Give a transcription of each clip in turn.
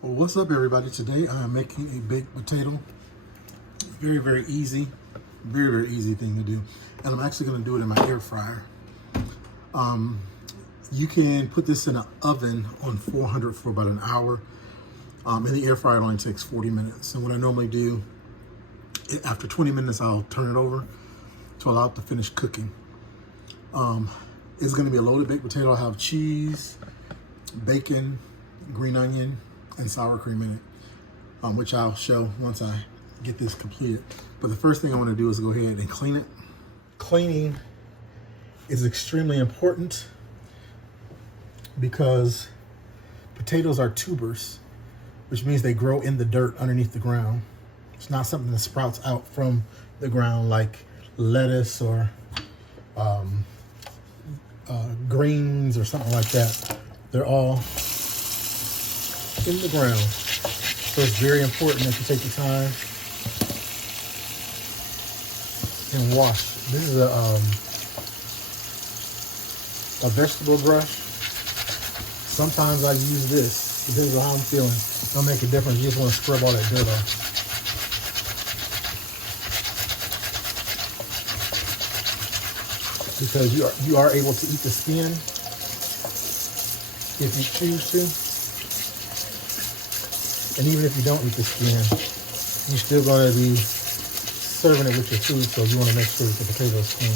Well, what's up, everybody? Today I'm making a baked potato. Very, very easy. Very, very easy thing to do. And I'm actually going to do it in my air fryer. You can put this in an oven on 400 for about an hour. In the air fryer, it only takes 40 minutes. And what I normally do, after 20 minutes, I'll turn it over to allow it to finish cooking. It's going to be a loaded baked potato. I have cheese, bacon, green onion, and sour cream in it, which I'll show once I get this completed. But the first thing I want to do is go ahead and clean it. Cleaning is extremely important because potatoes are tubers, which means they grow in the dirt underneath the ground. It's not something that sprouts out from the ground like lettuce or greens or something like that. They're all in the ground. So it's very important that you take the time and wash. This is a vegetable brush. Sometimes I use this, depends on how I'm feeling. It'll make a difference. You just want to scrub all that dirt off. Because you are able to eat the skin if you choose to. And even if you don't eat the skin, you're still going to be serving it with your food, so you want to make sure that the potato is clean.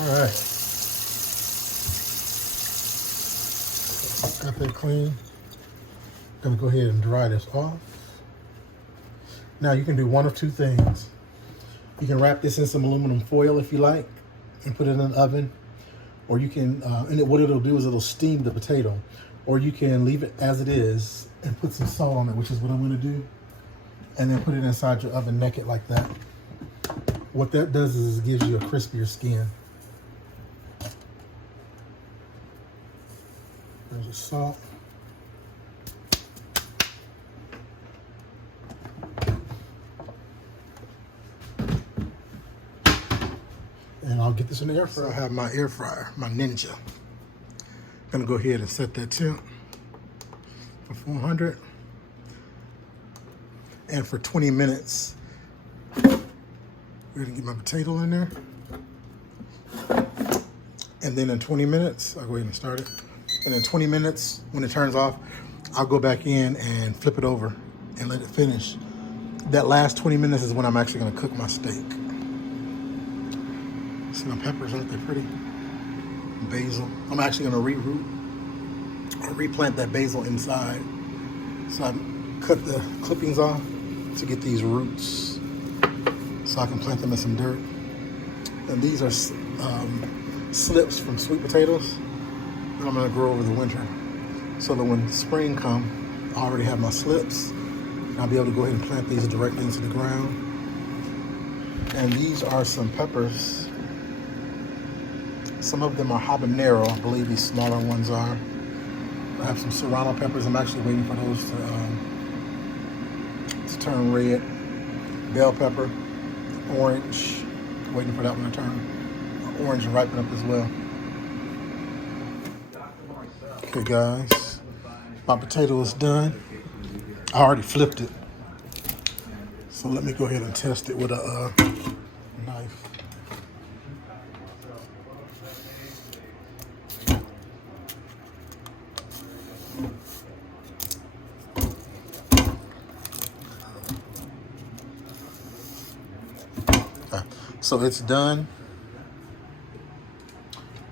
All right. Got that clean. Gonna go ahead and dry this off. Now you can do one of two things. You can wrap this in some aluminum foil if you like and put it in an oven, or you can, what it'll do is it'll steam the potato, or you can leave it as it is and put some salt on it, which is what I'm gonna do, and then put it inside your oven naked like that. What that does is it gives you a crispier skin. There's the salt. And I'll get this in the air fryer. I have my air fryer, my Ninja. I'm gonna go ahead and set that temp for 400. And for 20 minutes, we're gonna get my potato in there. And then in 20 minutes, I'll go ahead and start it. And in 20 minutes, when it turns off, I'll go back in and flip it over and let it finish. That last 20 minutes is when I'm actually gonna cook my steak. See my peppers, aren't they pretty? Basil. I'm actually gonna reroot or replant that basil inside. So I cut the clippings off to get these roots so I can plant them in some dirt. And these are slips from sweet potatoes that I'm gonna grow over the winter. So that when spring comes, I already have my slips. And I'll be able to go ahead and plant these directly into the ground. And these are some peppers. Some of them are habanero, I believe these smaller ones are. I have some serrano peppers. I'm actually waiting for those to turn red. Bell pepper, orange, waiting for that one to turn orange and ripen up as well. Okay guys, my potato is done. I already flipped it. So let me go ahead and test it with a knife. So it's done.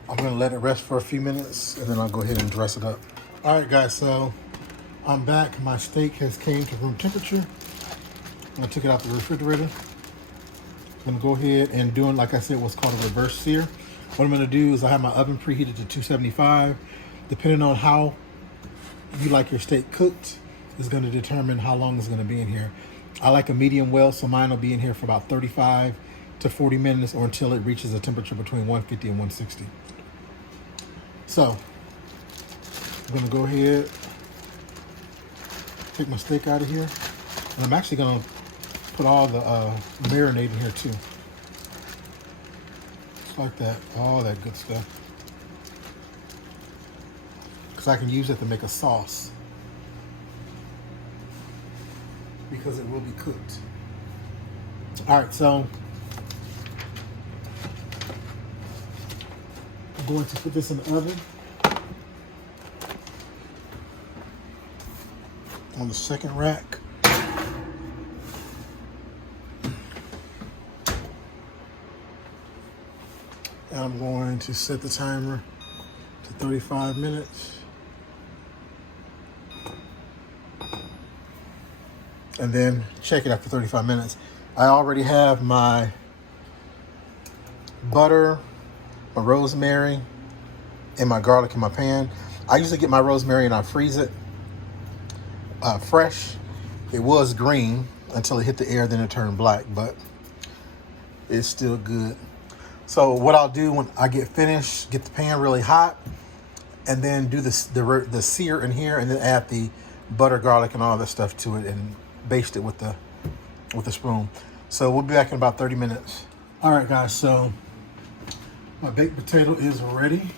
I'm gonna let it rest for a few minutes and then I'll go ahead and dress it up. All right guys, so I'm back. My steak has came to room temperature. I took it out the refrigerator. I'm gonna go ahead and doing, like I said, what's called a reverse sear. What I'm gonna do is I have my oven preheated to 275. Depending on how you like your steak cooked is gonna determine how long it's gonna be in here. I like a medium well, so mine will be in here for about 35 to 40 minutes or until it reaches a temperature between 150 and 160. So I'm gonna go ahead, take my steak out of here. And I'm actually gonna put all the marinade in here too. Just like that, all that good stuff. Because I can use it to make a sauce. Because it will be cooked. All right, so I'm going to put this in the oven on the second rack. And I'm going to set the timer to 35 minutes. And then check it after 35 minutes. I already have my butter, my rosemary, and my garlic in my pan. I usually get my rosemary and I freeze it fresh. It was green until it hit the air, then it turned black, but it's still good. So what I'll do when I get finished, get the pan really hot, and then do the sear in here, and then add the butter, garlic, and all that stuff to it, and baste it with the spoon. So we'll be back in about 30 minutes. All right, guys. So my baked potato is ready.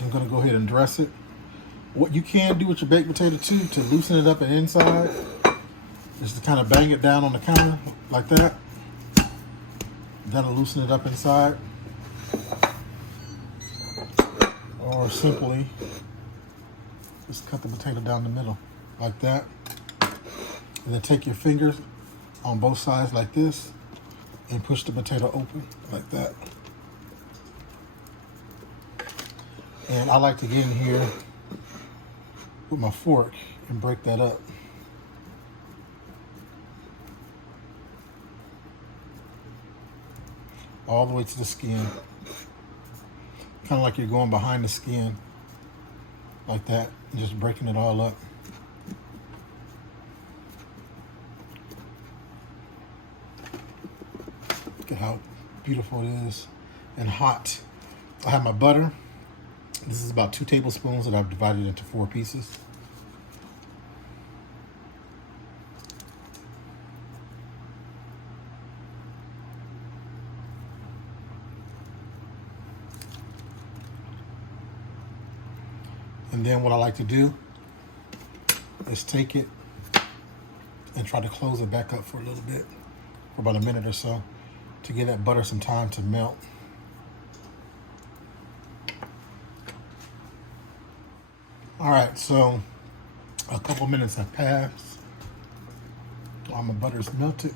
I'm gonna go ahead and dress it. What you can do with your baked potato too, to loosen it up and inside, is to kind of bang it down on the counter like that. That'll loosen it up inside. Or simply just cut the potato down the middle like that. And then take your fingers on both sides like this and push the potato open like that. And I like to get in here with my fork and break that up. All the way to the skin. Kind of like you're going behind the skin like that, and just breaking it all up. Look at how beautiful it is and hot. I have my butter. This is about 2 tablespoons that I've divided into 4 pieces. And then what I like to do is take it and try to close it back up for a little bit, for about a minute or so, to give that butter some time to melt. All right, so a couple minutes have passed. All my butter's melted.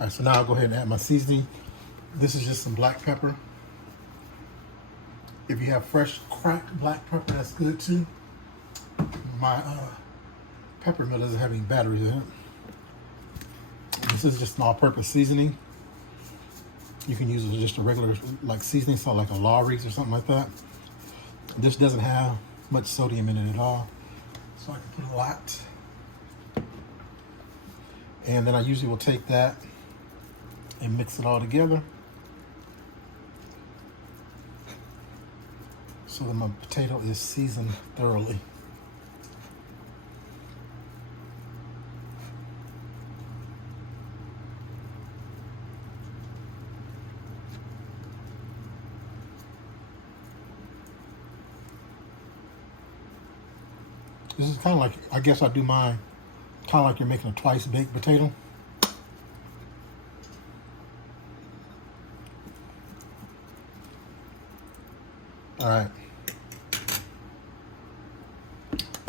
All right, so now I'll go ahead and add my seasoning. This is just some black pepper. If you have fresh cracked black pepper, that's good too. My pepper mill doesn't have any batteries in it. This is just an all-purpose seasoning. You can use just a regular like seasoning salt, like a Lawry's or something like that. This doesn't have much sodium in it at all, so I can put a lot. And then I usually will take that and mix it all together so that my potato is seasoned thoroughly. This is kind of like, I guess I do mine kind of like you're making a twice baked potato. All right.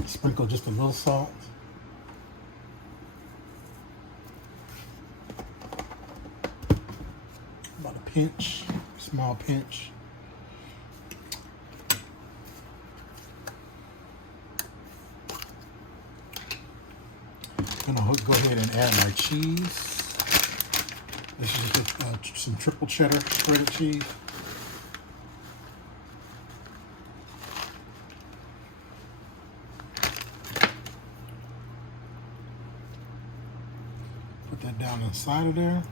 Sprinkle just a little salt. About a pinch, small pinch. I'm gonna go ahead and add my cheese. This is just some triple cheddar shredded cheese. down inside of there.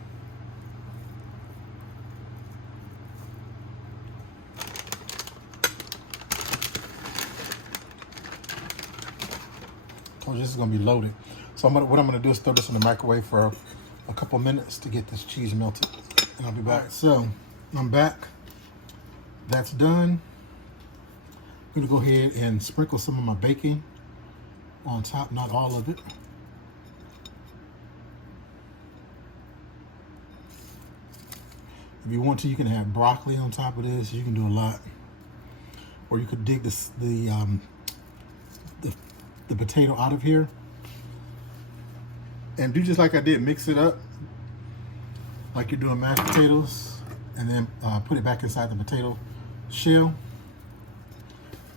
Oh, this is gonna be loaded. So what I'm gonna do is throw this in the microwave for a couple minutes to get this cheese melted, and I'll be back. Right, so I'm back. That's done. I'm gonna go ahead and sprinkle some of my bacon on top, not all of it. If you want to, you can have broccoli on top of this. You can do a lot, or you could dig the potato out of here and do just like I did. Mix it up like you're doing mashed potatoes, and then put it back inside the potato shell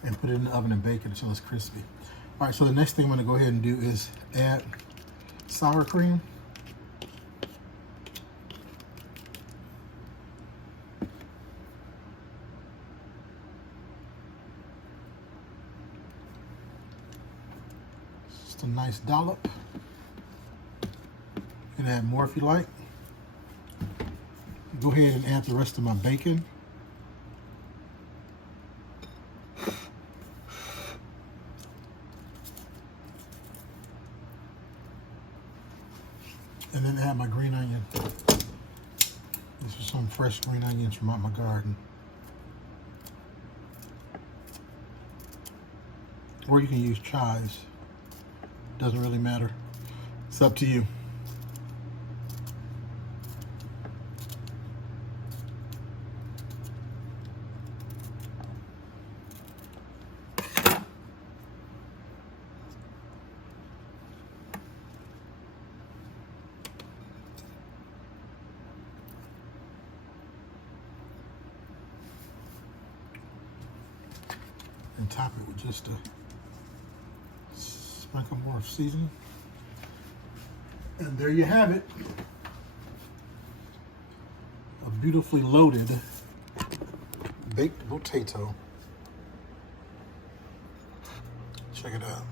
and put it in the oven and bake it until it's crispy. All right, so the next thing I'm going to go ahead and do is add sour cream. Just a nice dollop. You can add more if you like. Go ahead and add the rest of my bacon. And then add my green onion. This is some fresh green onions from out my garden. Or you can use chives. Doesn't really matter. It's up to you. And top it with just a sprinkle more of seasoning. And there you have it. A beautifully loaded baked potato. Check it out.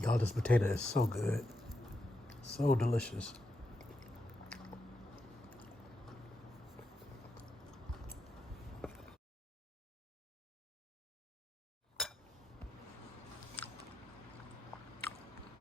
Y'all, this potato is so good. So delicious.